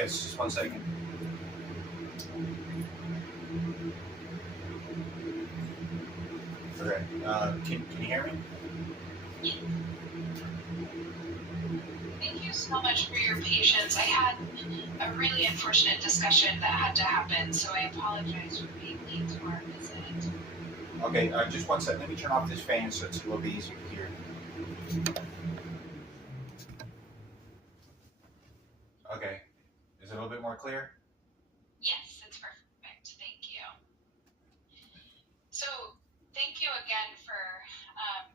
Yes, just 1 second. Okay. Can you hear me? Thank you so much for your patience. I had a really unfortunate discussion that had to happen, so I apologize for being late to our visit. Okay, just 1 second. Let me turn off this fan so it's a little bit easier to hear. Okay. Is it a little bit more clear? Yes, it's perfect. Thank you. So, thank you again um,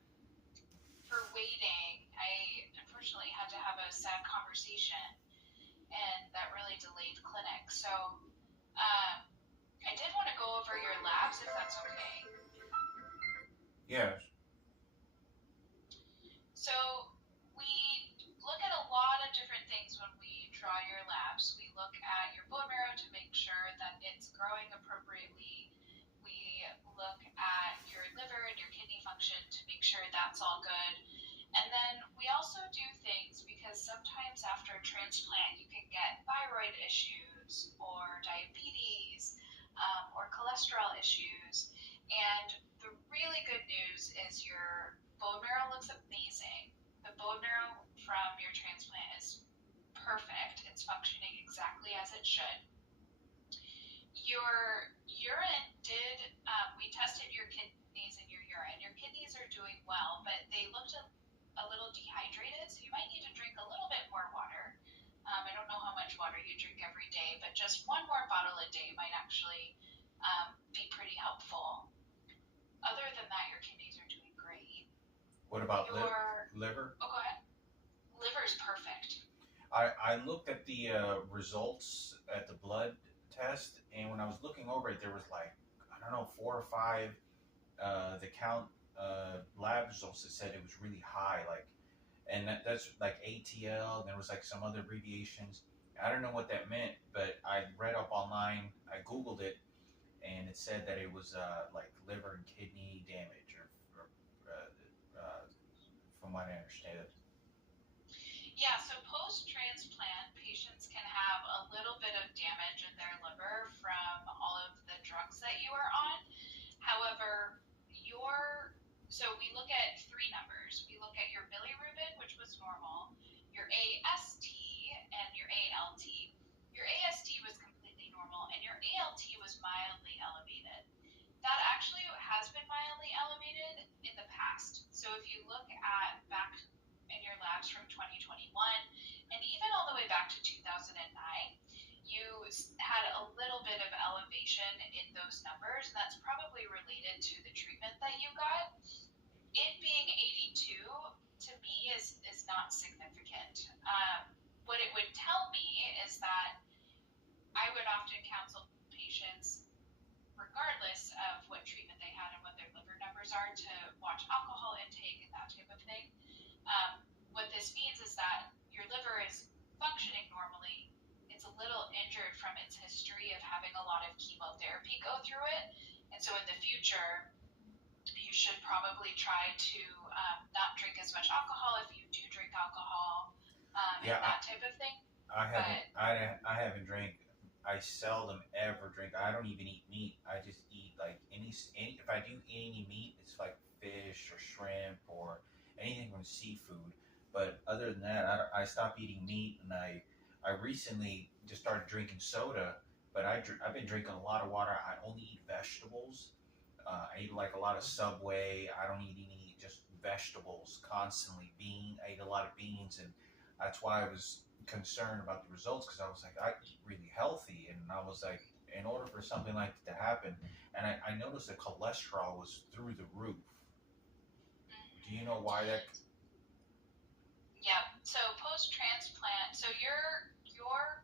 for waiting. I unfortunately had to have a sad conversation, and that really delayed clinic. So, I did want to go over your labs, if that's okay. Yes. So we look at a lot of different things when we draw your labs. We look at your bone marrow to make sure that it's growing appropriately. We look at your liver and your kidney function to make sure that's all good. And then we also do things because sometimes after a transplant, you can get thyroid issues or diabetes or cholesterol issues. And the really good news is your bone marrow looks amazing. The bone marrow from your transplant is perfect. It's functioning exactly as it should. Your urine we tested your kidneys and your urine. Your kidneys are doing well, but they looked a little dehydrated, so you might need to drink a little bit more water. I don't know how much water you drink every day, but just one more bottle a day might actually be pretty helpful. Other than that, your kidneys are doing great. What about Your liver? Oh, go ahead. Liver's perfect. I looked at the results at the blood test, and when I was looking over it, there was like, I don't know, 4 or 5 the count lab results that said it was really high, like, and that's like ATL. And there was like some other abbreviations. I don't know what that meant, but I read up online. I googled it, and it said that it was like liver and kidney damage, or from what I understand. Yeah, so post transplant, patients can have a little bit of damage in their liver from all of the drugs that you are on. However, your so we look at three numbers. We look at your bilirubin, which was normal, your AST, and your ALT. Your AST was completely normal, and your ALT was mildly elevated. That actually has been mildly elevated in the past. So if you look at back in your labs from 2021 and even all the way back to 2009, you had a little bit of elevation in those numbers. And that's probably related to the treatment that you got. It being 82 to me is not significant. What it would tell me is that I would often counsel patients regardless of what treatment they had and what their liver numbers are, to watch alcohol intake and that type of thing. What this means is that your liver is functioning normally. It's a little injured from its history of having a lot of chemotherapy go through it. And so in the future, you should probably try to not drink as much alcohol if you do drink alcohol and Yeah, that type of thing. I haven't. But I haven't drank. I seldom ever drink. I don't even eat meat. I just eat like any. If I do eat any meat, it's like fish or shrimp or anything from seafood. But other than that, I stopped eating meat, and I recently just started drinking soda. But I've been drinking a lot of water. I only eat vegetables. I eat like a lot of Subway. I don't eat any just vegetables constantly. I eat a lot of beans, and that's why I was concerned about the results, because I was like, I eat really healthy, and I was like, in order for something like that to happen, and I noticed the cholesterol was through the roof. Do you know why that? yeah, so post transplant, so your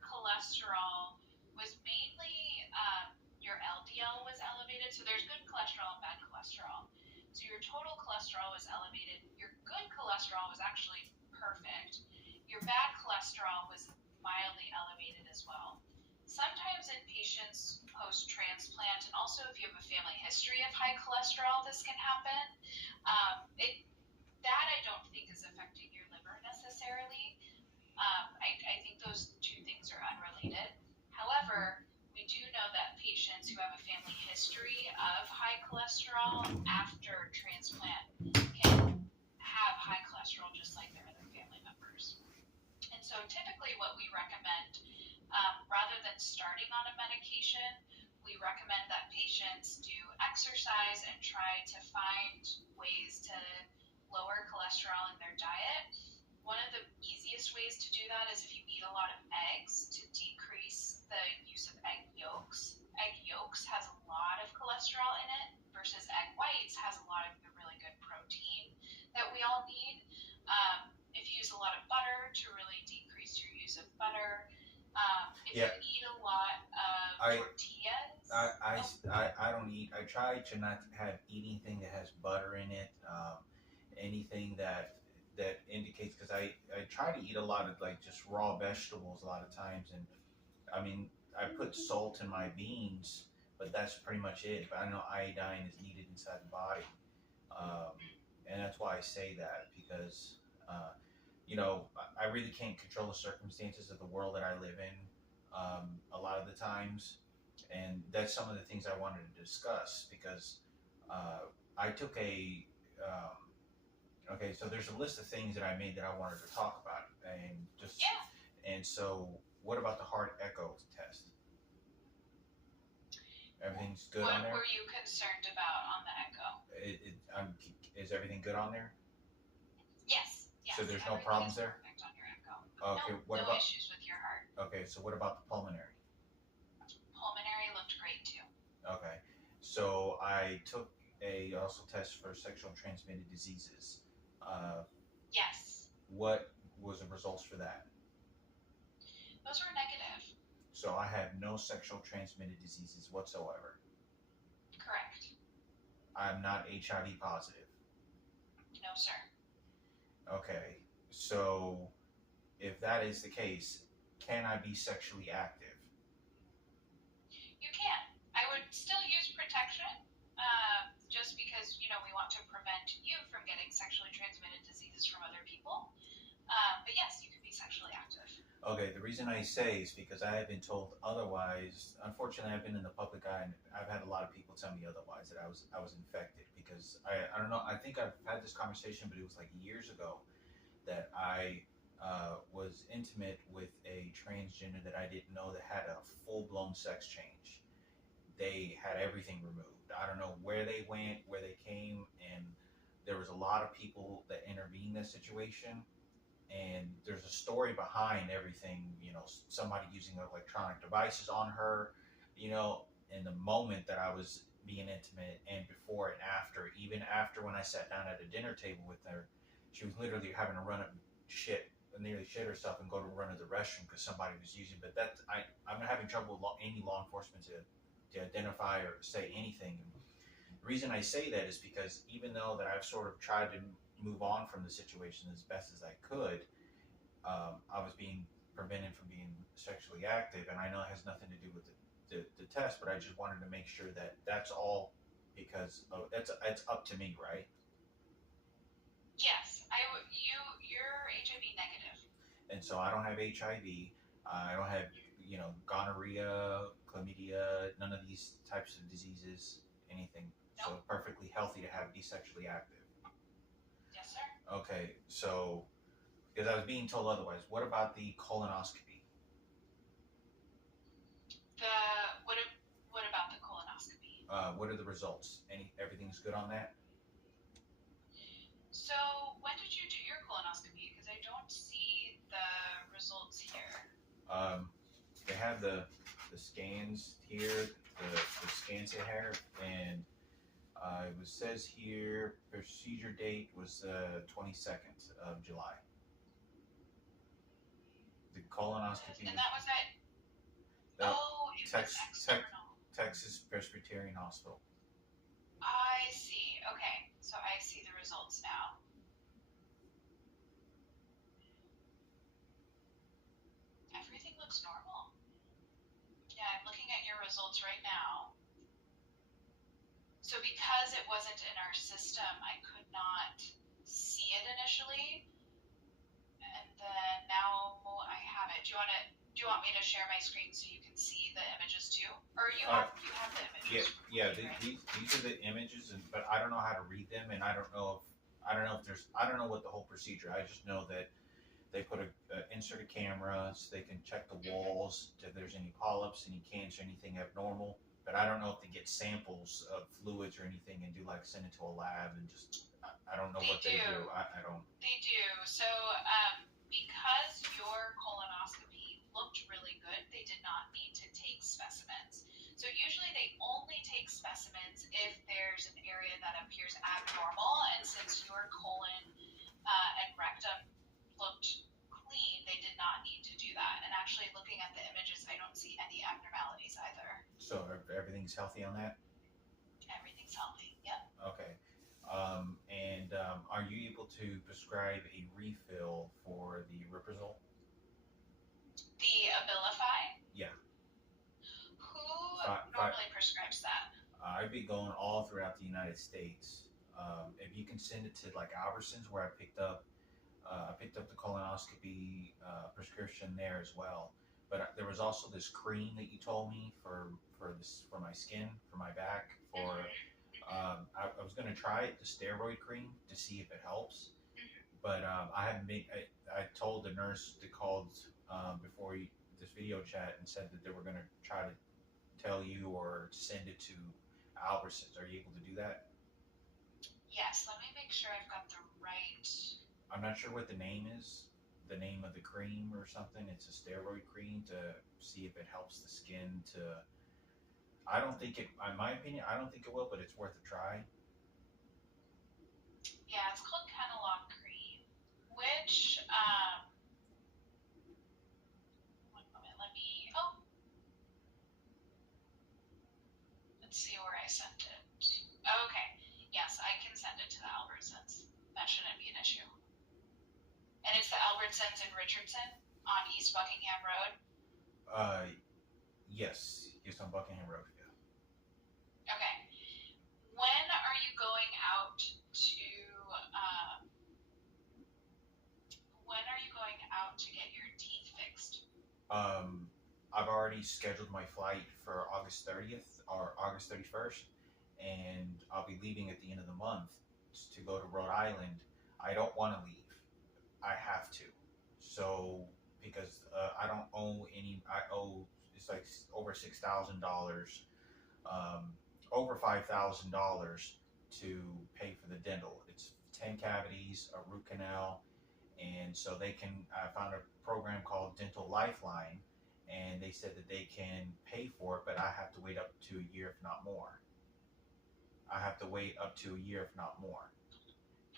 cholesterol was mainly your LDL was elevated. So there's good cholesterol and bad cholesterol. So your total cholesterol was elevated. Your good cholesterol was actually perfect. Your bad cholesterol was mildly elevated as well. Sometimes in patients post transplant, and also if you have a family history of high cholesterol, this can happen. It That I don't think is affecting your liver necessarily. I think those two things are unrelated. starting on a medication, we recommend that patients do exercise and try to find ways to lower cholesterol in their diet. One of the easiest ways to do that is if you eat a lot of eggs to decrease the use of egg yolks. Egg yolks has a lot of cholesterol in it versus egg whites has a lot of the really good protein that we all need. If you use a lot of butter to really decrease your use of butter. If Yeah. you eat a lot of tortillas. I don't eat. I try to not have anything that has butter in it. Anything that indicates, because I try to eat a lot of like just raw vegetables a lot of times, and I mean I put salt in my beans, but that's pretty much it. But I know iodine is needed inside the body, um, and that's why I say that because you know I really can't control the circumstances of the world that I live in a lot of the times, and that's some of the things I wanted to discuss because I took a okay, so there's a list of things that I made that I wanted to talk about, and just and so what about the heart echo test? Everything's good What on there. were you concerned about on the echo? Is everything good on there? Yes. So there's no problems there? Perfect on your echo. Okay, no, no issues with your heart. Okay, so what about the pulmonary? Pulmonary looked great too. Okay, so I took a also test for sexual transmitted diseases. Yes. What was the results for that? Those were negative. So I have no sexual transmitted diseases whatsoever. Correct. I'm not HIV positive. No, sir. Okay, so if that is the case, can I be sexually active? You can. I would still use protection, just because we want to prevent you from getting sexually transmitted diseases from other people. But yes, you can be sexually active. Okay, the reason I say is because I have been told otherwise. Unfortunately, I've been in the public eye, and I've had a lot of people tell me otherwise that I was infected because I don't know. I think I've had this conversation, but it was like years ago that I was intimate with a transgender that I didn't know that had a full blown sex change. They had everything removed. I don't know where they went, where they came, and there was a lot of people that intervened in this situation. And there's a story behind everything. Somebody using electronic devices on her. In the moment that I was being intimate, and before and after, even after when I sat down at a dinner table with her, she was literally having to run up nearly shit herself and go to run to the restroom because somebody was using. But I'm having trouble with any law enforcement to identify or say anything. And the reason I say that is because even though that I've sort of tried to move on from the situation as best as I could, I was being prevented from being sexually active, and I know it has nothing to do with the test, but I just wanted to make sure that that's all because it's up to me, right? Yes, you're HIV negative. And so I don't have HIV. I don't have gonorrhea, chlamydia, none of these types of diseases, anything. Nope. So perfectly healthy to be sexually active. Yes, sir. Okay, so because I was being told otherwise, what about the colonoscopy? What about the colonoscopy? What are the results? Everything's good on that? So when did you do your colonoscopy? Because I don't see the results here. They have the scans here, the scans they have, and it says here procedure date was 22nd of July. The colonoscopy. And that was at Texas Presbyterian Hospital. I see. Okay, so I see the results now. Everything looks normal. Yeah, I'm looking at your results right now. So because it wasn't in our system, I could not see it initially, and then now I have it. Do you want me to share my screen so you can see the images too, or you have the images? Yeah. These are the images, but I don't know how to read them, and I don't know what the whole procedure. I just know that they put a sensor to camera, so they can check the walls if there's any polyps, any cancer, anything abnormal. But I don't know if they get samples of fluids or anything and do like send it to a lab and just I don't know They what they do. do. I don't. They do. So, because your colonoscopy looked really good, they did not need to take specimens. So, usually they only take specimens if there's an area that appears abnormal. And since your colon and rectum looked clean, they did not need to do that. And actually, looking at the images, I don't see any abnormalities either. So everything's healthy on that. Everything's healthy. Yep. Okay. Are you able to prescribe a refill for the Riprazole? The Abilify. Yeah. Who normally prescribes that? I've been going all throughout the United States. If you can send it to like Albertsons, where I picked up the colonoscopy prescription there as well. But there was also this cream that you told me for my skin, for my back. I was gonna try it, the steroid cream, to see if it helps. But I haven't been. I told the nurse that called before this video chat and said that they were gonna try to tell you or send it to Albertsons. Are you able to do that? Yes, let me make sure I've got the right. I'm not sure what the name is. The name of the cream or something. It's a steroid cream to see if it helps the skin to. I don't think it. In my opinion, I don't think it will, but it's worth a try. Yeah, it's called Kenalog cream, which one moment, let me. Oh, let's see where I sent it. Okay, yes, I can send it to the Albertsons. That shouldn't be an issue. And it's the Albertsons in Richardson on East Buckingham Road. Yes, on Buckingham Road. Yeah. Okay. When are you going out to? When are you going out to get your teeth fixed? I've already scheduled my flight for August 30th or August 31st, and I'll be leaving at the end of the month to go to Rhode Island. I don't want to leave. I have to. So because I don't owe any. I owe it's like over $6,000, over $5,000 to pay for the dental. It's 10 cavities, a root canal, and so they can. I found a program called Dental Lifeline, and they said that they can pay for it, but I have to wait up to a year, if not more. I have to wait up to a year, if not more.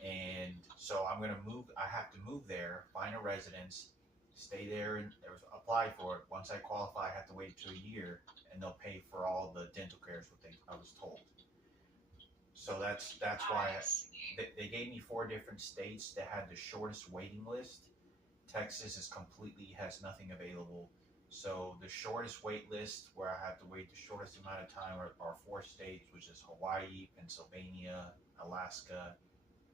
And so I'm going to move. I have to move there, find a residence, stay there, and apply for it. Once I qualify, I have to wait to a year, and they'll pay for all the dental care. Is what I was told. So that's why they gave me 4 different states that had the shortest waiting list. Texas has nothing available. So the shortest wait list, where I have to wait the shortest amount of time, are 4 states, which is Hawaii, Pennsylvania, Alaska,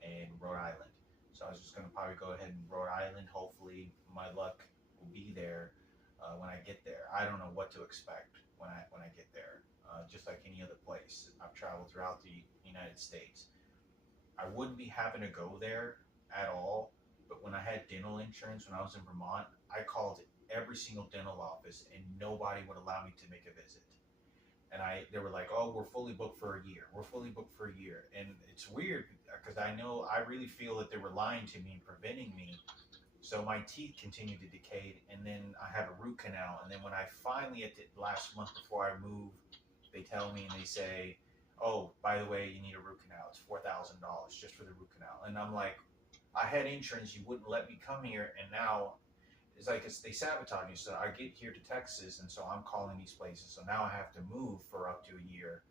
and Rhode Island. So I was just going to probably go ahead and Rhode Island. Hopefully my luck will be there when I get there. I don't know what to expect when I get there. Just like any other place, I've traveled throughout the United States. I wouldn't be having to go there at all, but when I had dental insurance when I was in Vermont, I called every single dental office and nobody would allow me to make a visit. And they were like, "Oh, we're fully booked for a year. We're fully booked for a year." And it's weird because I really feel that they were lying to me and preventing me. So my teeth continued to decay, and then I have a root canal. And then when I finally, at the last month before I move, they tell me and they say, "Oh, by the way, you need a root canal. It's $4,000 just for the root canal." And I'm like, I had insurance. You wouldn't let me come here, and now they sabotage you. So I get here to Texas, and so I'm calling these places. So now I have to move for up to a year,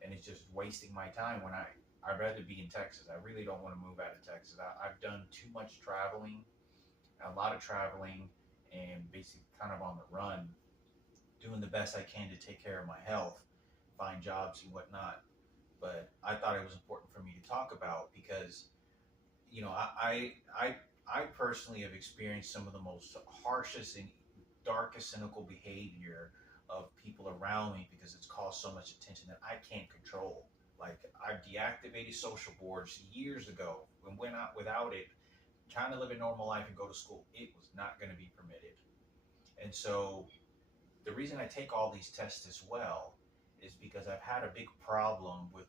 and it's just wasting my time when I'd rather be in Texas. I really don't want to move out of Texas. I've done too much traveling, a lot of traveling, and basically kind of on the run, doing the best I can to take care of my health, find jobs and whatnot. But I thought it was important for me to talk about because, I personally have experienced some of the most harshest and darkest cynical behavior of people around me because it's caused so much attention that I can't control. Like, I've deactivated social boards years ago and went out without it, trying to live a normal life and go to school. It was not going to be for me. And so the reason I take all these tests as well is because I've had a big problem with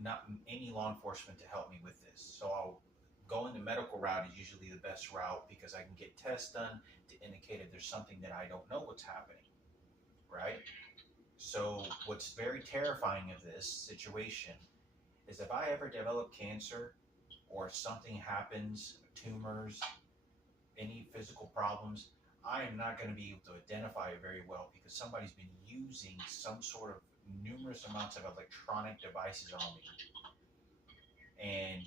not any law enforcement to help me with this. So I'll going the medical route is usually the best route because I can get tests done to indicate if there's something that I don't know what's happening, right? So what's very terrifying of this situation is if I ever develop cancer or something happens, tumors, any physical problems, I am not going to be able to identify it very well because somebody's been using some sort of numerous amounts of electronic devices on me. And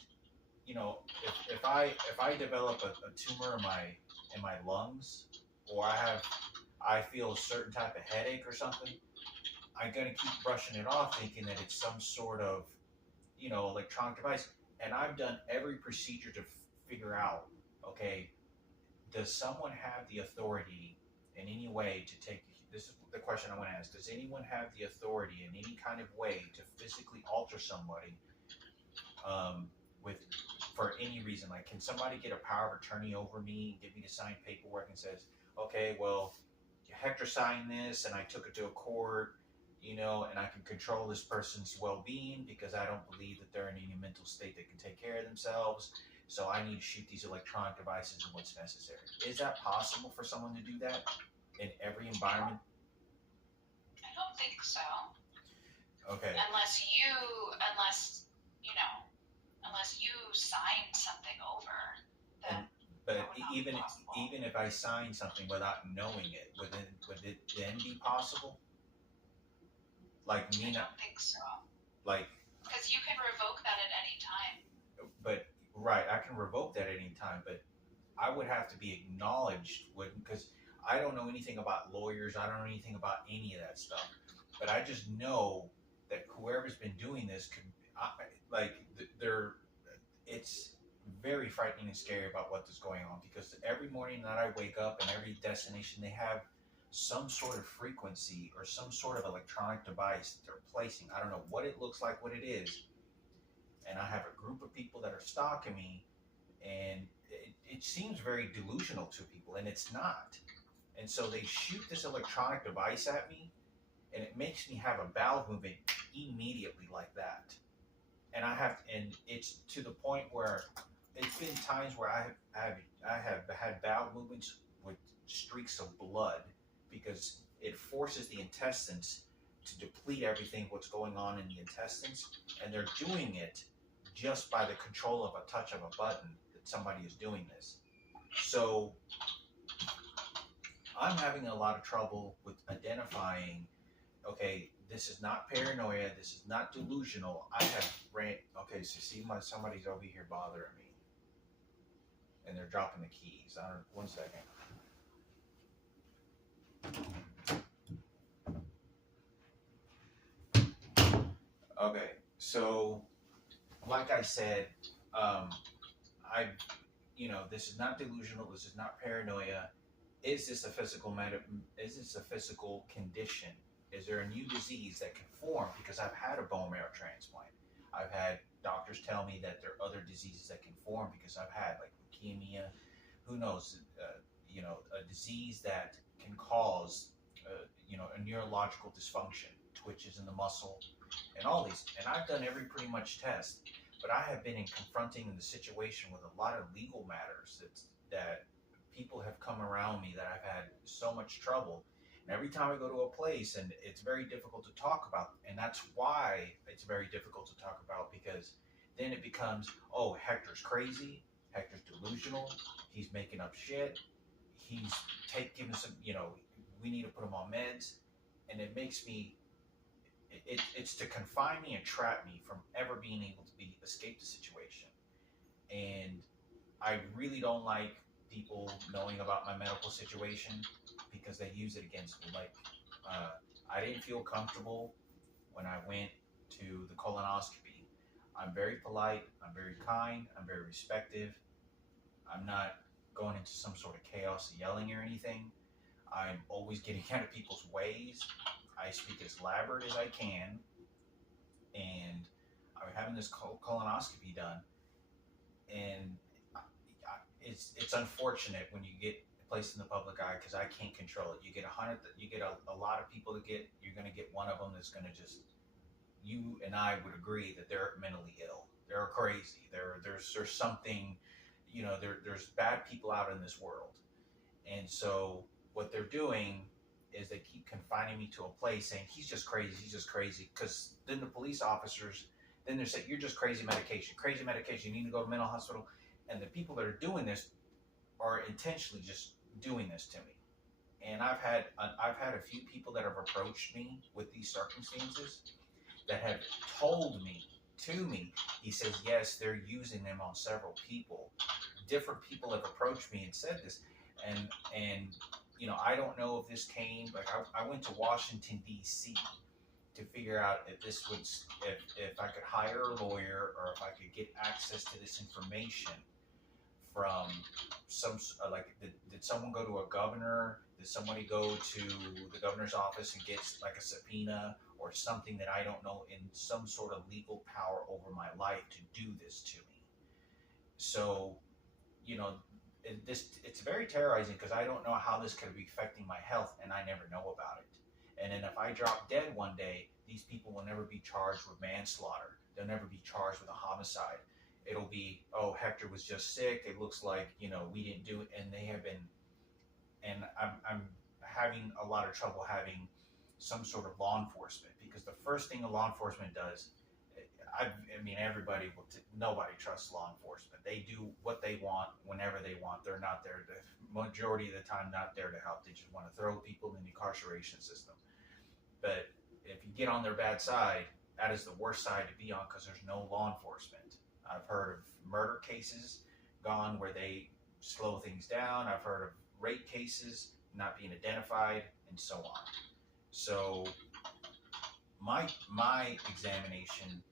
if I develop a tumor in my lungs, or I feel a certain type of headache or something, I'm gonna keep brushing it off, thinking that it's some sort of electronic device. And I've done every procedure to figure out, okay, does someone have the authority in any way to take? This is the question I want to ask. Does anyone have the authority in any kind of way to physically alter somebody um, with for any reason? Like, can somebody get a power of attorney over me and get me to sign paperwork and says, okay, well, Hector signed this and I took it to a court, and I can control this person's well-being because I don't believe that they're in any mental state that can take care of themselves. So I need to shoot these electronic devices and what's necessary. Is that possible for someone to do that in every environment? I don't think so. Okay. Unless you know, unless you sign something over, And then but that would not be even possible. even if I sign something without knowing it, would it then be possible? Like I me not don't think so. like, Because you can revoke that at any time. but right, I can revoke that at any time, but I would have to be acknowledged because I don't know anything about lawyers. I don't know anything about any of that stuff. But I just know that whoever's been doing this could, like, they're. It's very frightening and scary about what is going on because every morning that I wake up and every destination they have some sort of frequency or some sort of electronic device that they're placing. I don't know what it looks like, what it is, and I have a group of people that are stalking me, and it seems very delusional to people, and it's not. And so they shoot this electronic device at me, and it makes me have a bowel movement immediately like that. And it's to the point where it's been times where I have had bowel movements with streaks of blood because it forces the intestines to deplete everything what's going on in the intestines, and they're doing it just by the control of a touch of a button that somebody is doing this. So I'm having a lot of trouble with identifying, okay, this is not paranoia, this is not delusional. I have ran, okay, so see, somebody's over here bothering me, and they're dropping the keys. I don't, 1 second. Okay, so like I said, I, this is not delusional. This is not paranoia. Is this a physical matter? Is this a physical condition? Is there a new disease that can form? Because I've had a bone marrow transplant. I've had doctors tell me that there are other diseases that can form because I've had like leukemia. Who knows? A disease that can cause, a neurological dysfunction, twitches in the muscle, and all these. And I've done every pretty much test, but I have been in confronting the situation with a lot of legal matters that people have come around me that I've had so much trouble. And every time I go to a place, and it's very difficult to talk about, and that's why it's very difficult to talk about because then it becomes, oh, Hector's crazy, Hector's delusional, he's making up shit, he's giving some, we need to put him on meds, and it makes me it's to confine me and trap me from ever being able to escape the situation. And I really don't like people knowing about my medical situation because they use it against me. Like, I didn't feel comfortable when I went to the colonoscopy. I'm very polite, I'm very kind, I'm very respectful. I'm not going into some sort of chaos, yelling or anything. I'm always getting out of people's ways. I speak as elaborate as I can, and I'm having this colonoscopy done, and it's unfortunate when you get placed in the public eye because I can't control it. You get a lot of people to get. You're going to get one of them that's going to just. You and I would agree that they're mentally ill. They're crazy. There's something, there's bad people out in this world, and so what they're doing is they keep confining me to a place, saying he's just crazy. Because then the police officers, then they're saying you're just crazy medication. You need to go to mental hospital, and the people that are doing this are intentionally just doing this to me. And I've had a few people that have approached me with these circumstances that have told me to me. He says yes, they're using them on several people. Different people have approached me and said this, and I don't know if this came like I went to Washington D.C. to figure out if I could hire a lawyer or if I could get access to this information from did someone go to a governor? Did somebody go to the governor's office and get like a subpoena or something that I don't know in some sort of legal power over my life to do this to me? So, it's very terrorizing because I don't know how this could be affecting my health and I never know about it. And then if I drop dead one day, these people will never be charged with manslaughter. They'll never be charged with a homicide. It'll be, oh, Hector was just sick. It looks like, we didn't do it. And they have been, and I'm having a lot of trouble having some sort of law enforcement because the first thing a law enforcement does, nobody trusts law enforcement. They do what they want whenever they want. They're not there the majority of the time, not there to help. They just want to throw people in the incarceration system. But if you get on their bad side, that is the worst side to be on because there's no law enforcement. I've heard of murder cases gone where they slow things down. I've heard of rape cases not being identified and so on. So my examination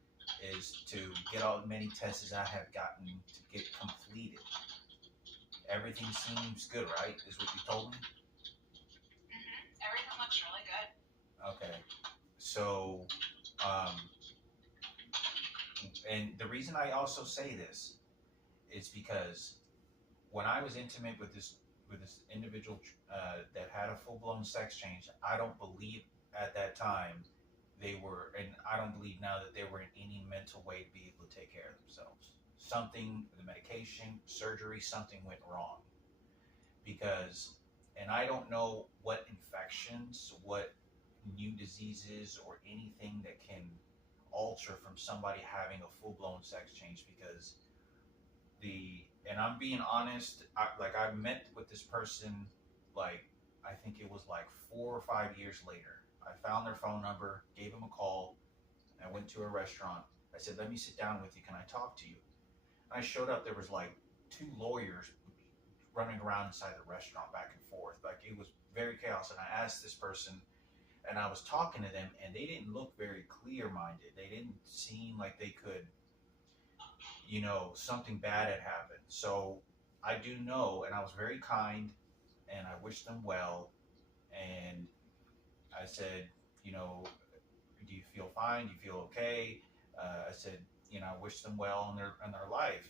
is to get as many tests as I have gotten to get completed. Everything seems good, right? Is what you told me? Everything looks really good. Okay. So, and the reason I also say this is because when I was intimate with this individual that had a full-blown sex change, I don't believe at that time they were, and I don't believe now that they were in any mental way to be able to take care of themselves. Something, the medication, surgery, something went wrong. Because, and I don't know what infections, what new diseases, or anything that can alter from somebody having a full-blown sex change because and I'm being honest, I met with this person, I think it was 4 or 5 years later. I found their phone number, gave them a call, I went to a restaurant. I said, let me sit down with you, can I talk to you? And I showed up, there was 2 lawyers running around inside the restaurant back and forth. It was very chaos, and I asked this person, and I was talking to them, and they didn't look very clear-minded. They didn't seem like they could, something bad had happened. So I do know, and I was very kind, and I wished them well, and I said, do you feel fine? Do you feel okay? I said, I wish them well in their life.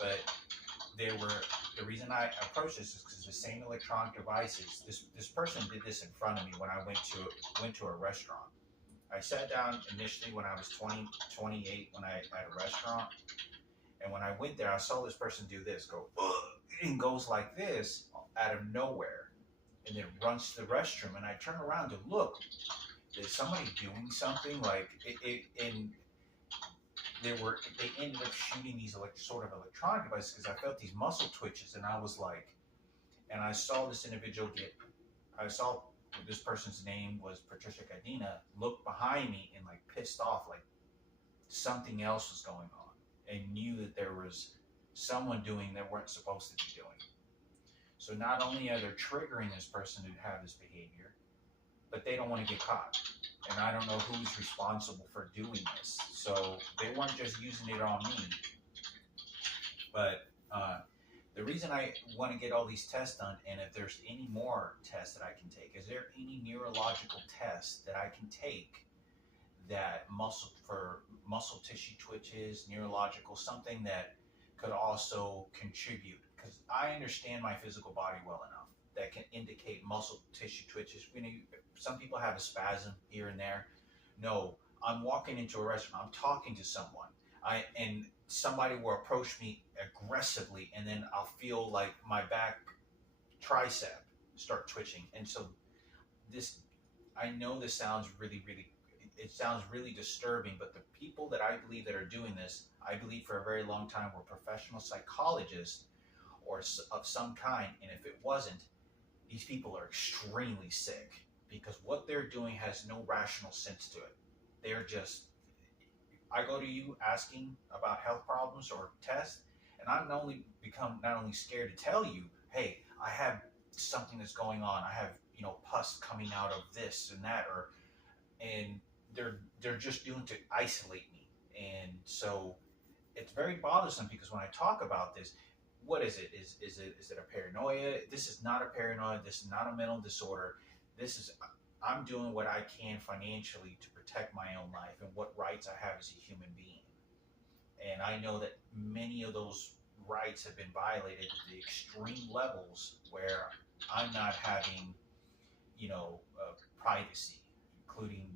But the reason I approached this is because the same electronic devices, this person did this in front of me when I went to a restaurant. I sat down initially when I was 28 when I at a restaurant. And when I went there, I saw this person do this, go, ugh, and goes like this out of nowhere. And then runs to the restroom. And I turn around to look. Is somebody doing something? And they ended up shooting these sort of electronic devices because I felt these muscle twitches. And I was and I saw this individual I saw this person's name was Patricia Cadena, look behind me and pissed off, something else was going on. And knew that there was someone doing that weren't supposed to be doing. So not only are they triggering this person to have this behavior, but they don't want to get caught. And I don't know who's responsible for doing this. So they weren't just using it on me. But the reason I want to get all these tests done, and if there's any more tests that I can take, is there any neurological tests that I can take that muscle tissue twitches, neurological, something that could also contribute? Because I understand my physical body well enough. indicate muscle tissue twitches. Some people have a spasm here and there. No, I'm walking into a restaurant. I'm talking to someone. And somebody will approach me aggressively, and then I'll feel like my back tricep start twitching. And so this, I know this sounds really, it sounds really disturbing, but the people that I believe that are doing this, I believe for a very long time were professional psychologists or of some kind. And if it wasn't, these people are extremely sick because what they're doing has no rational sense to it. They're just, I go to you asking about health problems or tests, and I'm not only scared to tell you, hey, I have something that's going on. I have pus coming out of this and that, and they're just doing to isolate me. And so it's very bothersome because when I talk about this, what is it? Is it a paranoia? This is not a paranoia. This is not a mental disorder. This is, I'm doing what I can financially to protect my own life and what rights I have as a human being. And I know that many of those rights have been violated to the extreme levels where I'm not having, privacy, including,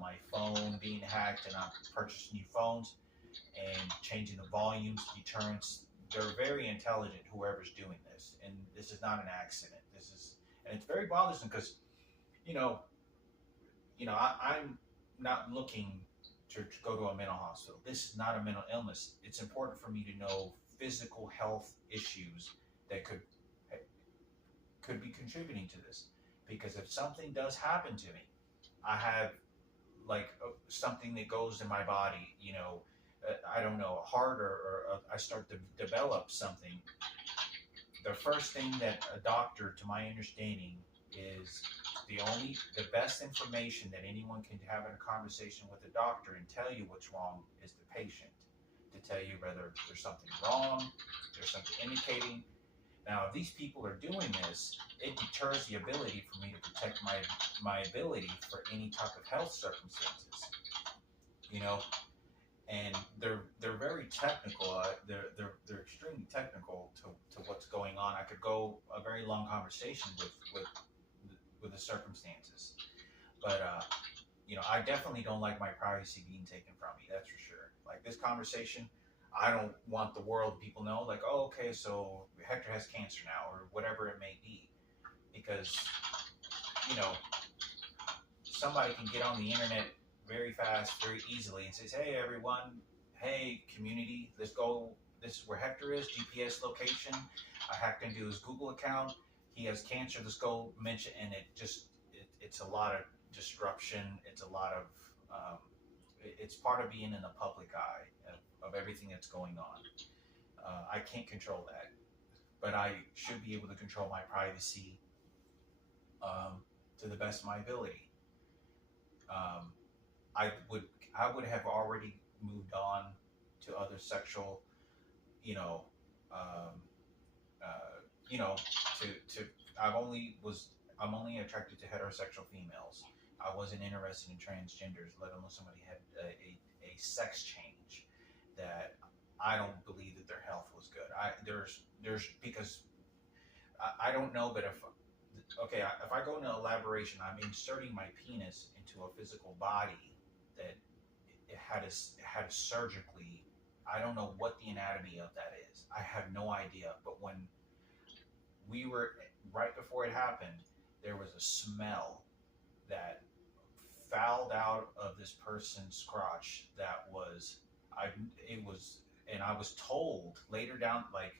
my phone being hacked, and I've purchased new phones and changing the volumes, deterrence. They're very intelligent, whoever's doing this, and this is not an accident. And it's very bothersome because, you know, I'm not looking to go to a mental hospital. This is not a mental illness. It's important for me to know physical health issues that could be contributing to this, because if something does happen to me, I have like something that goes in my body, I don't know, a heart, or I start to develop something. The first thing that a doctor, to my understanding, is the best information that anyone can have in a conversation with a doctor and tell you what's wrong is the patient, to tell you whether there's something wrong, there's something indicating. Now, if these people are doing this, it deters the ability for me to protect my ability for any type of health circumstances, and they're very technical. They're extremely technical to what's going on. I could go a very long conversation with the circumstances, but I definitely don't like my privacy being taken from me. That's for sure. Like this conversation, I don't want the world, people know, like, oh, okay, so Hector has cancer now, or whatever it may be, because somebody can get on the internet very fast, very easily, and says, hey, everyone, hey, community, let's go. This is where Hector is, GPS location. I hacked into his Google account. He has cancer. Let's go mention, and it's a lot of disruption. It's a lot of, it's part of being in the public eye of everything that's going on. I can't control that, but I should be able to control my privacy to the best of my ability. I would have already moved on to other sexual, um, to I'm only attracted to heterosexual females. I wasn't interested in transgenders, let alone somebody had a sex change that I don't believe that their health was good. There's because I don't know, but if I go into elaboration, I'm inserting my penis into a physical body that it had surgically. I don't know what the anatomy of that is. I have no idea. But when we were right before it happened, there was a smell that fouled out of this person's crotch that was, and I was told later down, like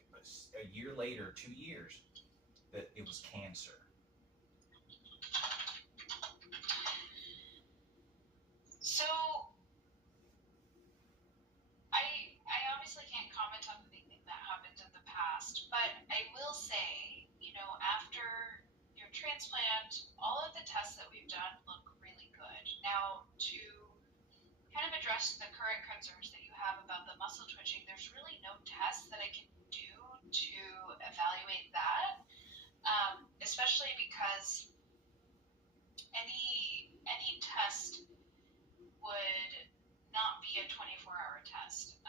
a year later, 2 years, that it was cancer. So I obviously can't comment on anything that happened in the past, but I will say, after your transplant, all of the tests that we've done look really good. Now, to kind of address the current concerns that you have about the muscle twitching, there's really no test that I can do to evaluate that, especially because any test would not be a 24-hour test.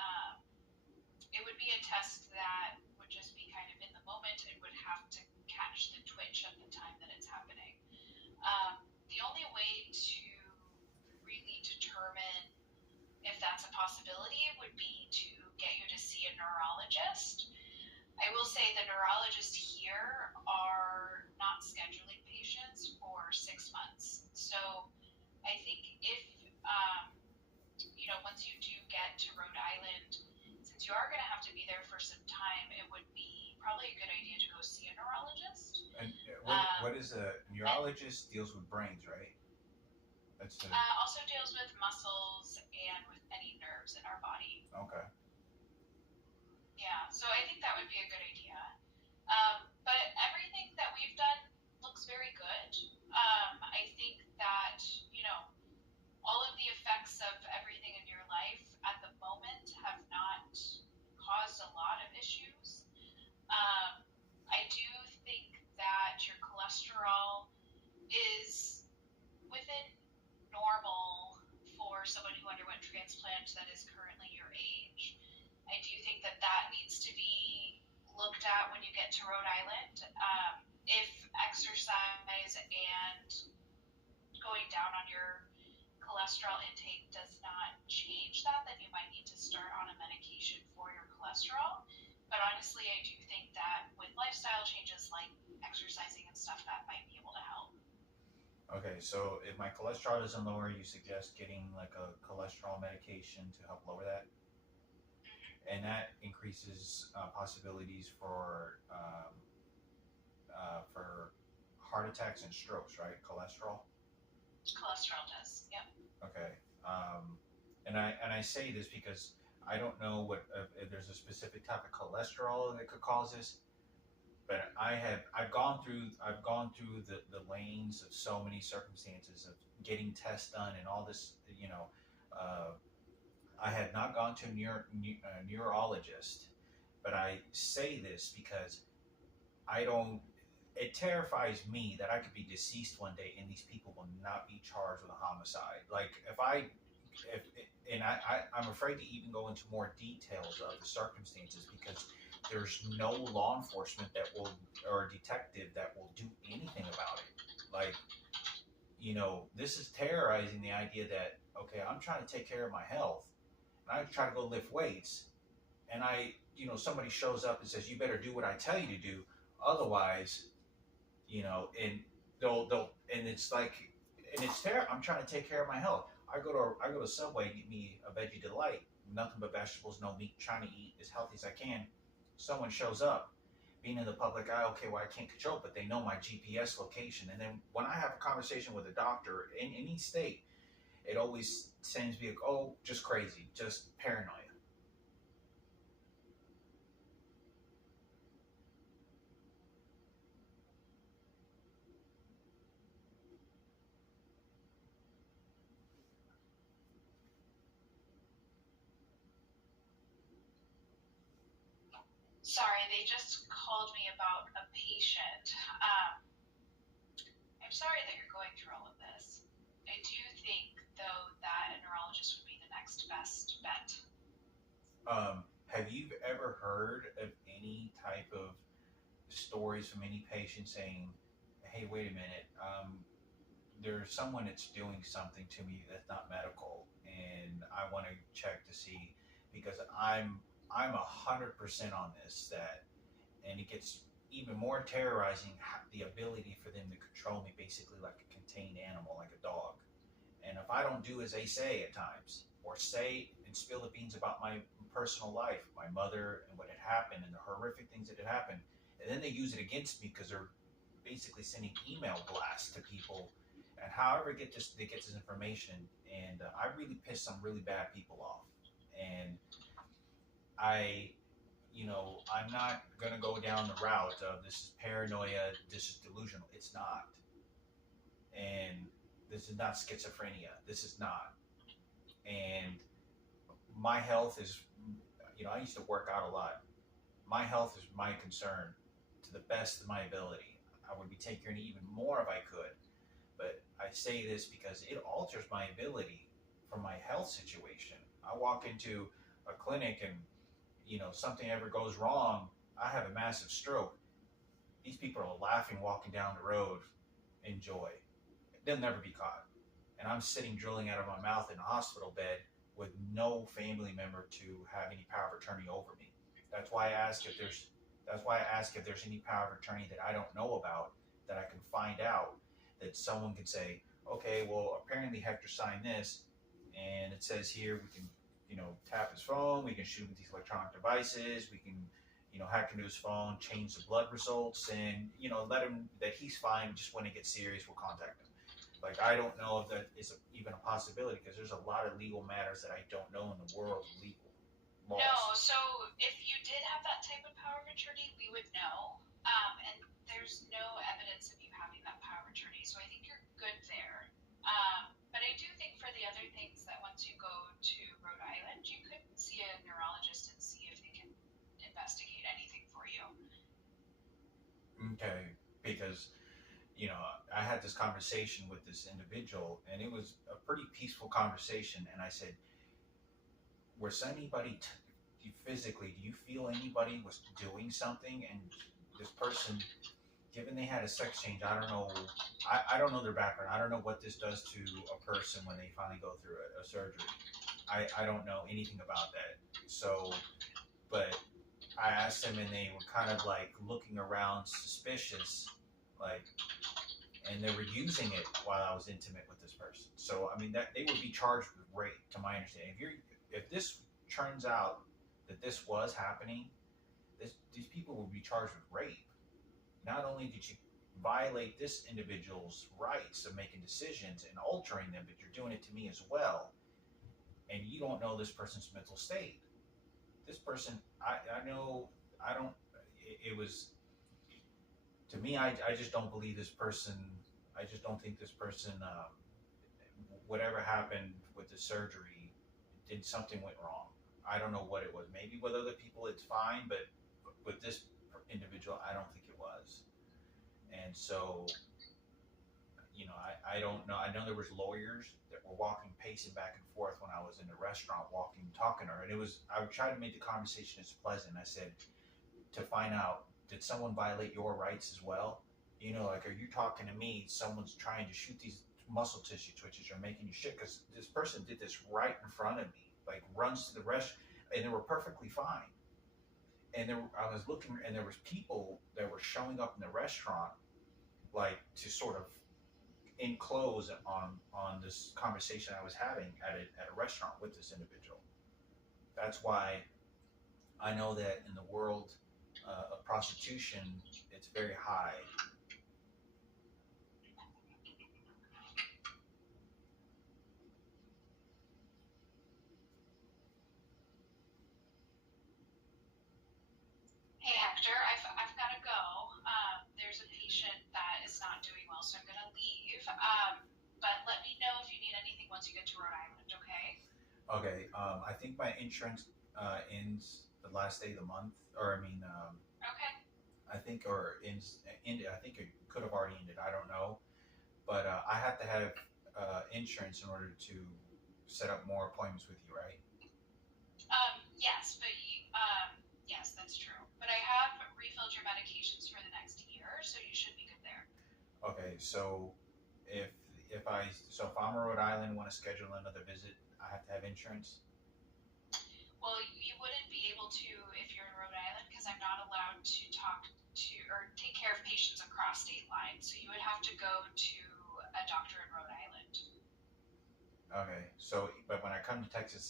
It would be a test that would just be kind of in the moment. It would have to catch the twitch at the time neurologist. I will say the neurologists here are not scheduling patients for 6 months. So I think if, um, once you do get to Rhode Island, since you are going to have to be there for some time, it would be probably a good idea to go see a neurologist. And Um, what is a and neurologist deals with brains, right? That's a Also deals with muscles and with any nerves in our body. okay. Yeah, so I think that would be a good idea. But everything that we've done looks very good. I think that, you know, all of the effects of everything in your life at the moment have not caused a lot of issues. Um, I do think that your cholesterol is within normal for someone who underwent transplant that is currently your age. I do think that that needs to be looked at when you get to Rhode Island. If exercise and going down on your cholesterol intake does not change that, then you might need to start on a medication for your cholesterol. But honestly, I do think that with lifestyle changes like exercising and stuff, that might be able to help. Okay, so if my cholesterol doesn't lower, you suggest getting like a cholesterol medication to help lower that, Mm-hmm. and that increases possibilities for heart attacks and strokes, right? Cholesterol. Cholesterol does. Yep. Okay. And I say this because I don't know what if there's a specific type of cholesterol that could cause this, but I've gone through the lanes of so many circumstances of getting tests done and all this. Uh, I had not gone to a neurologist, but I say this because I don't. It terrifies me that I could be deceased one day and these people will not be charged with a homicide. Like if and I'm afraid to even go into more details of the circumstances because there's no law enforcement that will or detective that will do anything about it. Like this is terrorizing the idea that okay, I'm trying to take care of my health and I try to go lift weights and somebody shows up and says you better do what I tell you to do, otherwise and they'll and it's like and it's terrible. I'm trying to take care of my health. I go to Subway and get me a veggie delight, nothing but vegetables, no meat, trying to eat as healthy as I can. Someone shows up, being in the public eye, okay, well I can't control it, but they know my GPS location. And then when I have a conversation with a doctor in any state, it always sends me, oh, just crazy, just paranoia. Sorry, they just called me about a patient. Um, I'm sorry that you're going through all of this. I do think, though, that a neurologist would be the next best bet. Have you ever heard of any type of stories from any patient saying, "Hey, wait a minute, there's someone that's doing something to me that's not medical, and I want to check to see because I'm 100% on this that," and it gets even more terrorizing the ability for them to control me basically like a contained animal, like a dog. And if I don't do as they say at times, or say and spill the beans about my personal life, my mother and what had happened and the horrific things that had happened, and then they use it against me because they're basically sending email blasts to people, and however they get this information, and I really piss some really bad people off, and I. I'm not gonna go down the route of this is paranoia, this is delusional. It's not, and this is not schizophrenia. This is not, and my health is, I used to work out a lot. My health is my concern to the best of my ability. I would be taking care of it even more if I could. But I say this because it alters my ability for my health situation. I walk into a clinic and, something ever goes wrong, I have a massive stroke. These people are laughing walking down the road in joy. They'll never be caught. And I'm sitting drilling out of my mouth in a hospital bed with no family member to have any power of attorney over me. That's why I ask if there's any power of attorney that I don't know about that I can find out that someone could say, okay, well apparently Hector signed this, and it says here we can, tap his phone, we can shoot him with these electronic devices, we can, hack into his phone, change the blood results, and let him that he's fine. Just when it gets serious, we'll contact him. Like I don't know if that is even a possibility because there's a lot of legal matters that I don't know in the world of legal No, laws. so if you did have that type of power of attorney, we would know. And there's no evidence of you having that power of attorney, so I think you're good there. But I do think for the other things that once you go to Rhode Island, you could see a neurologist and see if they can investigate anything for you. Okay, because I had this conversation with this individual, and it was a pretty peaceful conversation. And I said, "Was anybody physically? Do you feel anybody was doing something?" And this person, given they had a sex change, I don't know. I don't know their background. I don't know what this does to a person when they finally go through a surgery. I don't know anything about that. So, but I asked them, and they were kind of like looking around, suspicious, like, and they were using it while I was intimate with this person. So I mean that they would be charged with rape, to my understanding. If this turns out that this was happening, these people would be charged with rape. Not only did you violate this individual's rights of making decisions and altering them, but you're doing it to me as well. And you don't know this person's mental state. This person, I know, I don't, it was, to me, I just don't believe this person, I just don't think this person, whatever happened with the surgery, did something went wrong. I don't know what it was. Maybe with other people it's fine, but with this individual, I don't think it was. And so, I don't know. I know there was lawyers that were walking, pacing back and forth when I was in the restaurant, walking, talking to her, and I would try to make the conversation as pleasant. I said to find out, did someone violate your rights as well? Like, are you talking to me? Someone's trying to shoot these muscle tissue twitches or making you shit because this person did this right in front of me, like runs to the rest, and they were perfectly fine. And I was looking, and there was people that were showing up in the restaurant, like to sort of enclose on this conversation I was having at a restaurant with this individual. That's why I know that in the world of prostitution, it's very high. Hey Hector, I've got to go. There's a patient that is not doing well, so I'm going to leave. But let me know if you need anything once you get to Rhode Island, okay? Okay, I think my insurance ends the last day of the month, or I mean, Okay. I think, or ended. I think it could have already ended. I don't know, but I have to have insurance in order to set up more appointments with you, right? Yes, but yes, that's true. But I have refilled your medications for the next year, so you should be good there. Okay, so if if I'm in Rhode Island, want to schedule another visit, I have to have insurance. Well, you wouldn't be able to if you're in Rhode Island because I'm not allowed to talk to or take care of patients across state lines. So you would have to go to a doctor in Rhode Island. Okay, so but when I come to Texas,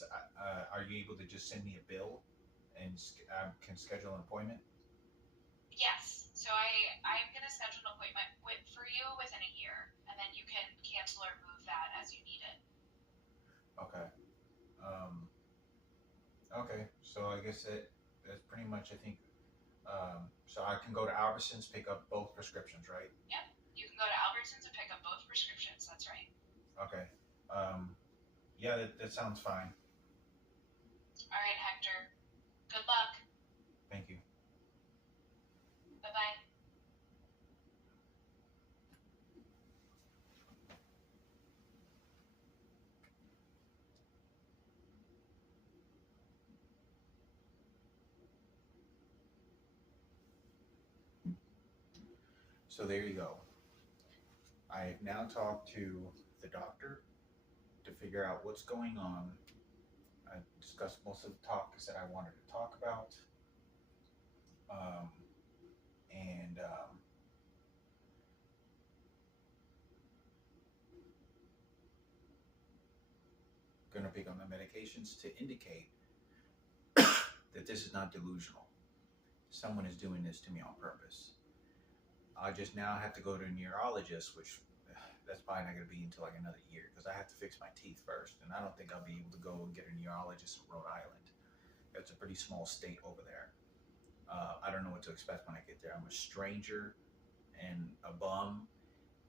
are you able to just send me a bill and can schedule an appointment? Yes. So I'm gonna schedule an appointment for you within a year, and then you can cancel or move that as you need it. Okay. Um, okay. So I guess that's pretty much. I think. So I can go to Albertsons, pick up both prescriptions, right? Yep. You can go to Albertsons and pick up both prescriptions. That's right. Okay. Um, yeah, that sounds fine. All right, Hector. Good luck. Thank you. Bye bye. So there you go. I have now talked to the doctor to figure out what's going on. I discussed most of the topics that I wanted to talk about. um, and going to pick on the medications to indicate that this is not delusional. Someone is doing this to me on purpose. I just now have to go to a neurologist, which that's probably not going to be until like another year because I have to fix my teeth first, and I don't think I'll be able to go and get a neurologist in Rhode Island. It's a pretty small state over there. I don't know what to expect when I get there. I'm a stranger and a bum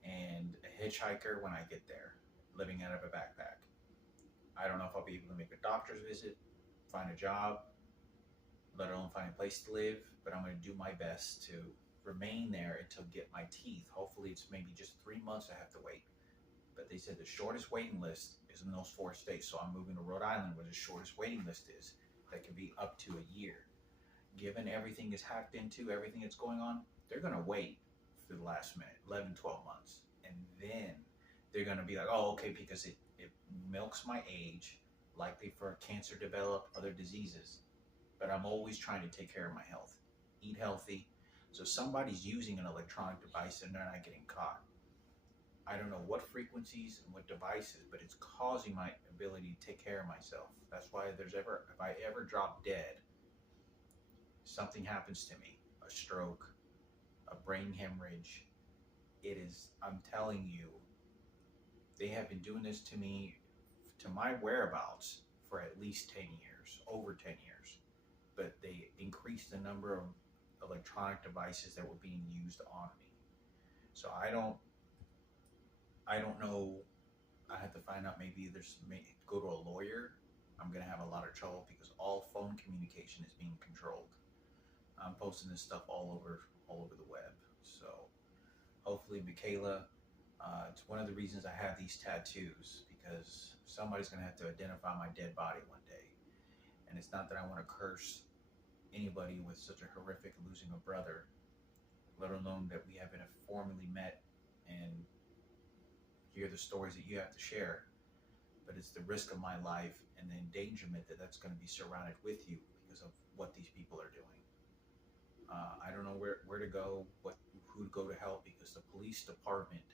and a hitchhiker when I get there, living out of a backpack. I don't know if I'll be able to make a doctor's visit, find a job, let alone find a place to live, but I'm going to do my best to remain there until get my teeth. Hopefully, it's maybe just 3 months I have to wait. But they said the shortest waiting list is in those 4 states, so I'm moving to Rhode Island where the shortest waiting list is. That can be up to a year. Given everything is hacked into, everything that's going on, they're going to wait for the last minute, 11, 12 months. And then they're going to be like, oh, okay, because it milks my age, likely for cancer develop, other diseases. But I'm always trying to take care of my health, eat healthy. So somebody's using an electronic device and they're not getting caught. I don't know what frequencies and what devices, but it's causing my ability to take care of myself. That's why if I ever drop dead, something happens to me, a stroke, a brain hemorrhage, I'm telling you, they have been doing this to me, to my whereabouts, for at least 10 years, over 10 years. But they increased the number of electronic devices that were being used on me. So I don't know. I have to find out, maybe go to a lawyer. I'm going to have a lot of trouble because all phone communication is being controlled. I'm posting this stuff all over the web. So hopefully, Mikayla, it's one of the reasons I have these tattoos, because somebody's going to have to identify my dead body one day. And it's not that I want to curse anybody with such a horrific losing a brother, let alone that we haven't formally met and hear the stories that you have to share. But it's the risk of my life and the endangerment that's going to be surrounded with you because of what these people are doing. I don't know where to go, who to go to help, because the police department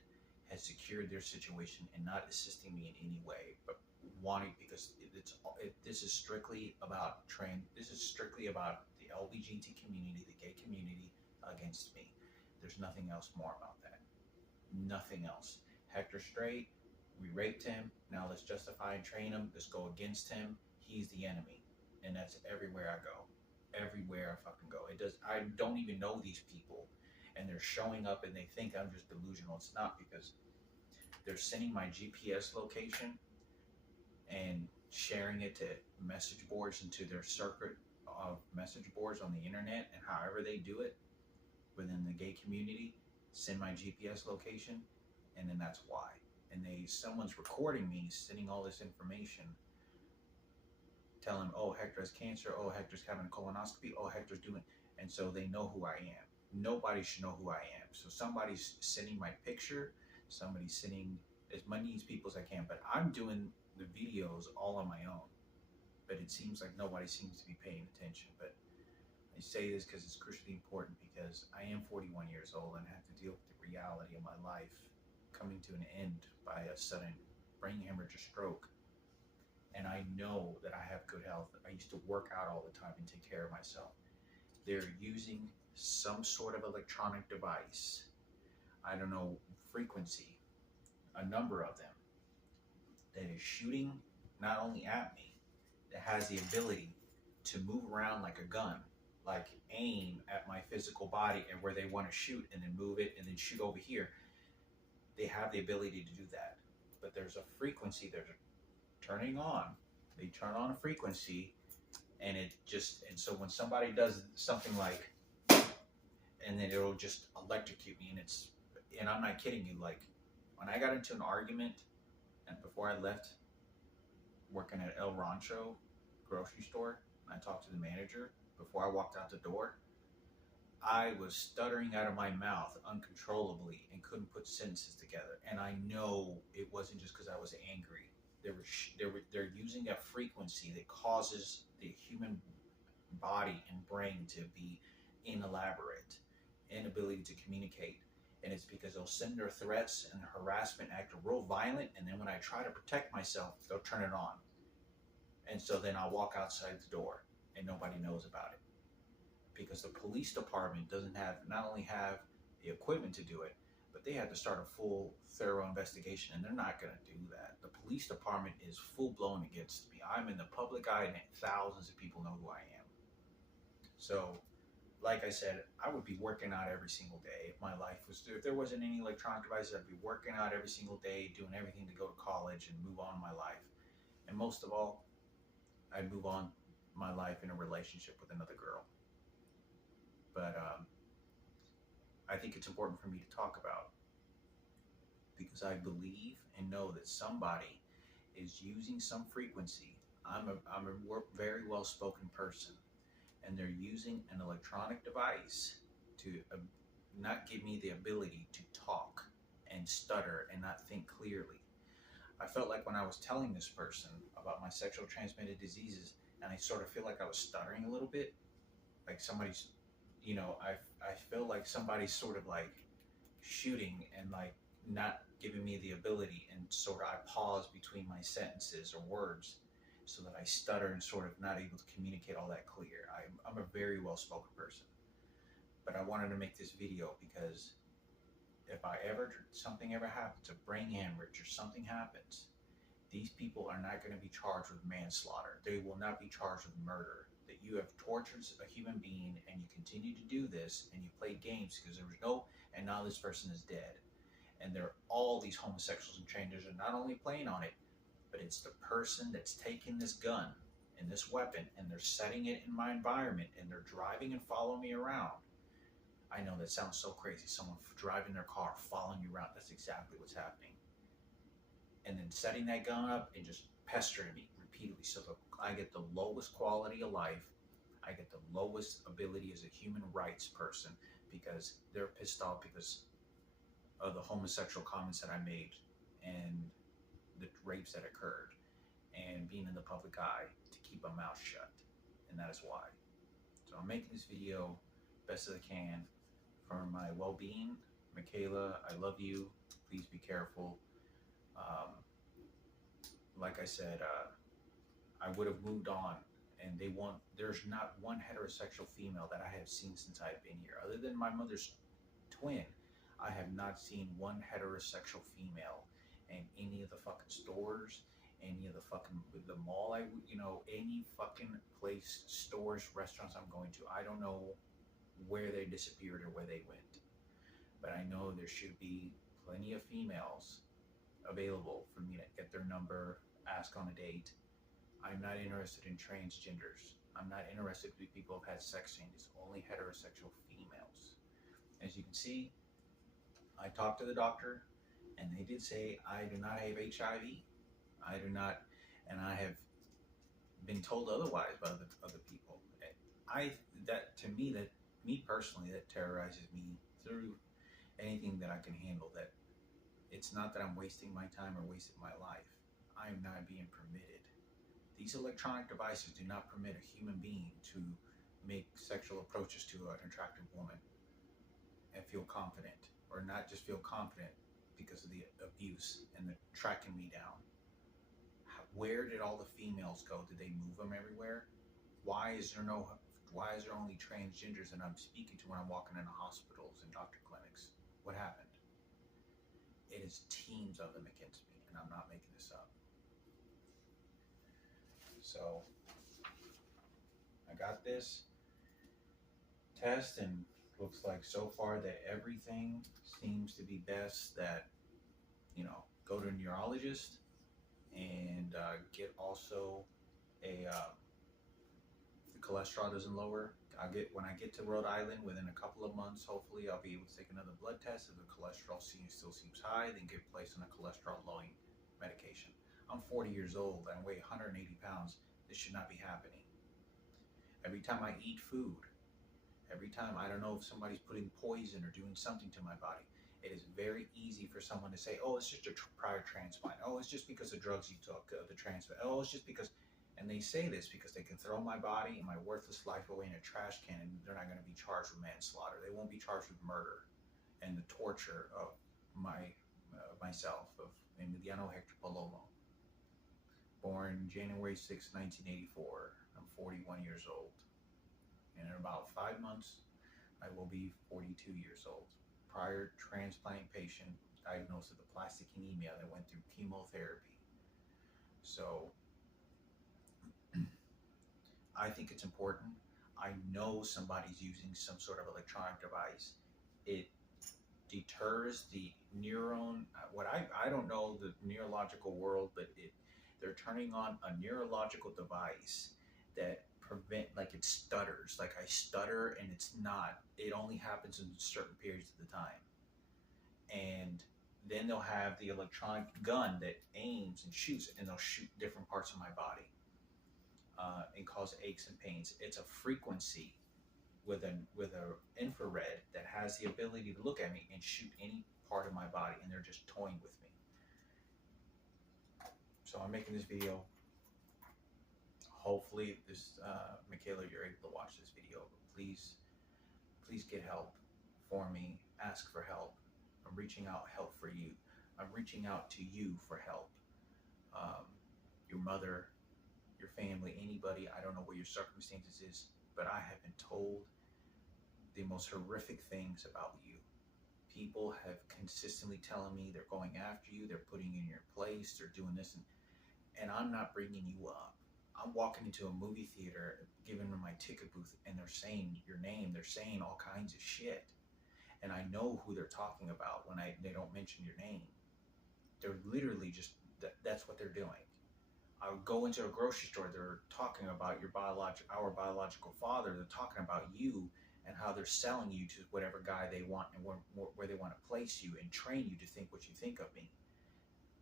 has secured their situation and not assisting me in any way, but wanting, because this is strictly about this is strictly about the LGBT community, the gay community against me. There's nothing else more about that. Nothing else. Hector straight. We raped him. Now let's justify and train him. Let's go against him. He's the enemy, and that's everywhere I go. Everywhere I fucking go. I don't even know these people, and they're showing up and they think I'm just delusional. It's not, because they're sending my GPS location and sharing it to message boards, into their circuit of message boards on the internet, and however they do it within the gay community, send my GPS location, and then that's why. And someone's recording me sending all this information, telling, oh, Hector has cancer, oh, Hector's having a colonoscopy, oh, Hector's doing, and so they know who I am. Nobody should know who I am. So somebody's sending my picture, somebody's sending as many of these people as I can, but I'm doing the videos all on my own. But it seems like nobody seems to be paying attention. But I say this because it's crucially important, because I am 41 years old and have to deal with the reality of my life coming to an end by a sudden brain hemorrhage or stroke. And I know that I have good health. I used to work out all the time and take care of myself. They're using some sort of electronic device, I don't know, frequency, a number of them, that is shooting not only at me, that has the ability to move around like a gun, like aim at my physical body and where they want to shoot, and then move it and then shoot over here. They have the ability to do that. But there's a frequency they're turning on. They turn on a frequency, and so when somebody does something like, and then it'll just electrocute me, and I'm not kidding you, like when I got into an argument, and before I left working at El Rancho grocery store, and I talked to the manager before I walked out the door, I was stuttering out of my mouth uncontrollably and couldn't put sentences together. And I know it wasn't just because I was angry. They're using a frequency that causes the human body and brain to be inelaborate, inability to communicate. And it's because they'll send their threats and harassment, act real violent, and then when I try to protect myself, they'll turn it on. And so then I'll walk outside the door and nobody knows about it. Because the police department doesn't have, not only have the equipment to do it, but they have to start a full, thorough investigation, and they're not going to do that. The police department is full blown against me. I'm in the public eye, and thousands of people know who I am. So, like I said, I would be working out every single day if my life was, if there wasn't any electronic devices, I'd be working out every single day, doing everything to go to college and move on in my life. And most of all, I'd move on my life in a relationship with another girl. But I think it's important for me to talk about, because I believe and know that somebody is using some frequency. I'm a very well-spoken person, and they're using an electronic device to not give me the ability to talk and stutter and not think clearly. I felt like when I was telling this person about my sexual transmitted diseases, and I sort of feel like I was stuttering a little bit, like somebody's, I feel like somebody's sort of like shooting and like not giving me the ability, and sort of I pause between my sentences or words so that I stutter and sort of not able to communicate all that clear. I'm a very well-spoken person, but I wanted to make this video because if something ever happens, a brain hemorrhage or something happens, these people are not going to be charged with manslaughter. They will not be charged with murder. That you have tortured a human being and you continue to do this and you play games because there was no, and now this person is dead. And there are all these homosexuals and transgenders are not only playing on it, but it's the person that's taking this gun and this weapon and they're setting it in my environment and they're driving and following me around. I know that sounds so crazy. Someone driving their car, following you around. That's exactly what's happening. And then setting that gun up and just pestering me repeatedly so that I get the lowest quality of life. I get the lowest ability as a human rights person because they're pissed off because of the homosexual comments that I made and the rapes that occurred and being in the public eye to keep my mouth shut. And that is why. So I'm making this video best as I can for my well-being. Mikayla, I love you. Please be careful. Like I said, I would have moved on, and there's not one heterosexual female that I have seen since I've been here. Other than my mother's twin, I have not seen one heterosexual female in any of the fucking stores, any of the fucking, the mall, any fucking place, stores, restaurants I'm going to. I don't know where they disappeared or where they went. But I know there should be plenty of females available for me to get their number, ask on a date. I'm not interested in transgenders. I'm not interested in people who've had sex changes, only heterosexual females. As you can see, I talked to the doctor and they did say I do not have HIV. I do not, and I have been told otherwise by other people. Me personally, that terrorizes me through anything that I can handle. That it's not that I'm wasting my time or wasting my life. I am not being permitted. These electronic devices do not permit a human being to make sexual approaches to an attractive woman and feel confident, or not just feel confident because of the abuse and the tracking me down. Where did all the females go? Did they move them everywhere? Why is there only transgenders that I'm speaking to when I'm walking into hospitals and doctor clinics? What happened? It is teams of them against me, and I'm not making this up. So I got this test, and looks like so far that everything seems to be best. That, go to a neurologist and get also the cholesterol doesn't lower. When I get to Rhode Island within a couple of months, hopefully I'll be able to take another blood test. If the cholesterol still seems high, then get placed on a cholesterol lowering medication. I'm 40 years old. I weigh 180 pounds. This should not be happening. Every time I eat food, every time, I don't know if somebody's putting poison or doing something to my body, it is very easy for someone to say, oh, it's just a prior transplant. Oh, it's just because of drugs you took, the transplant. Oh, it's just because, And they say this because they can throw my body and my worthless life away in a trash can, and they're not going to be charged with manslaughter. They won't be charged with murder and the torture of myself, of Emiliano Hector Palomo, born January 6, 1984. I'm 41 years old. And in about 5 months, I will be 42 years old. Prior transplant patient diagnosed with aplastic anemia that went through chemotherapy. So I think it's important. I know somebody's using some sort of electronic device. It deters the neuron. What I don't know the neurological world, but they're turning on a neurological device that prevent, like, it stutters. Like, I stutter, and it's not. It only happens in certain periods of the time. And then they'll have the electronic gun that aims and shoots, and they'll shoot different parts of my body and cause aches and pains. It's a frequency with an infrared that has the ability to look at me and shoot any part of my body, and they're just toying with me. So I'm making this video. Hopefully, Mikayla, you're able to watch this video. But please get help for me. Ask for help. I'm reaching out help for you. I'm reaching out to you for help. Your mother, your family, anybody. I don't know what your circumstances is, but I have been told the most horrific things about you. People have consistently telling me they're going after you, they're putting you in your place, they're doing this, and I'm not bringing you up. I'm walking into a movie theater, giving them my ticket booth, and they're saying your name, they're saying all kinds of shit. And I know who they're talking about when they don't mention your name. They're literally just, that's what they're doing. I would go into a grocery store, they're talking about our biological father, they're talking about you, and how they're selling you to whatever guy they want, and where they want to place you and train you to think what you think of me.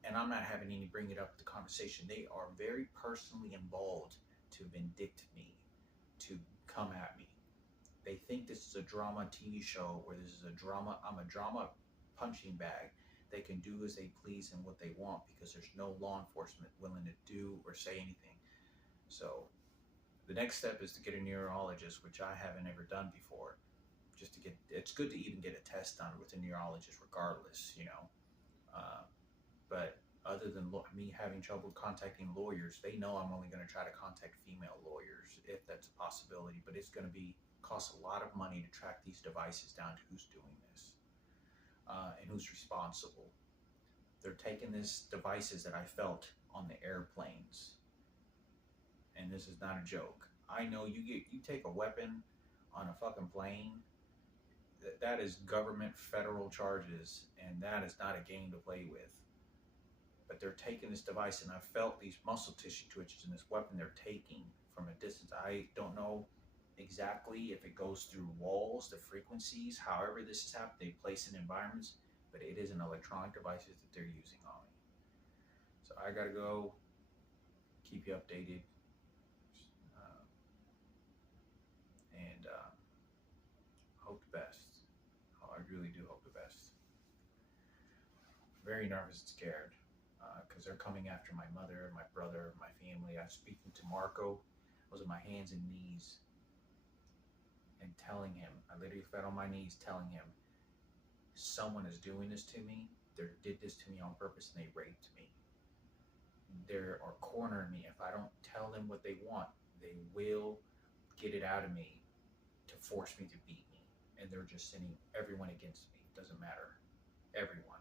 And I'm not having any bring it up in the conversation. They are very personally involved to vindict me, to come at me. They think this is a drama TV show, or this is a drama. I'm a drama punching bag. They can do as they please and what they want because there's no law enforcement willing to do or say anything. So the next step is to get a neurologist, which I haven't ever done before. Just to get, it's good to even get a test done with a neurologist regardless, you know. But other than me having trouble contacting lawyers, they know I'm only going to try to contact female lawyers if that's a possibility. But it's going to cost a lot of money to track these devices down to who's doing this and who's responsible. They're taking these devices that I felt on the airplanes, and this is not a joke. I know you take a weapon on a fucking plane. That is government federal charges, and that is not a game to play with. But they're taking this device, and I felt these muscle tissue twitches in this weapon they're taking from a distance. I don't know exactly if it goes through walls, the frequencies, however this is happening, they place in environments, but it is an electronic devices that they're using on me. So I gotta go, keep you updated, and hope the best. I really do hope the best. Very nervous and scared because they're coming after my mother, my brother, my family. I was speaking to Marco. I was on my hands and knees and telling him, I literally fell on my knees telling him, someone is doing this to me. They did this to me on purpose, and they raped me. They are cornering me. If I don't tell them what they want, they will get it out of me to force me to beat me. And they're just sending everyone against me. It doesn't matter. Everyone.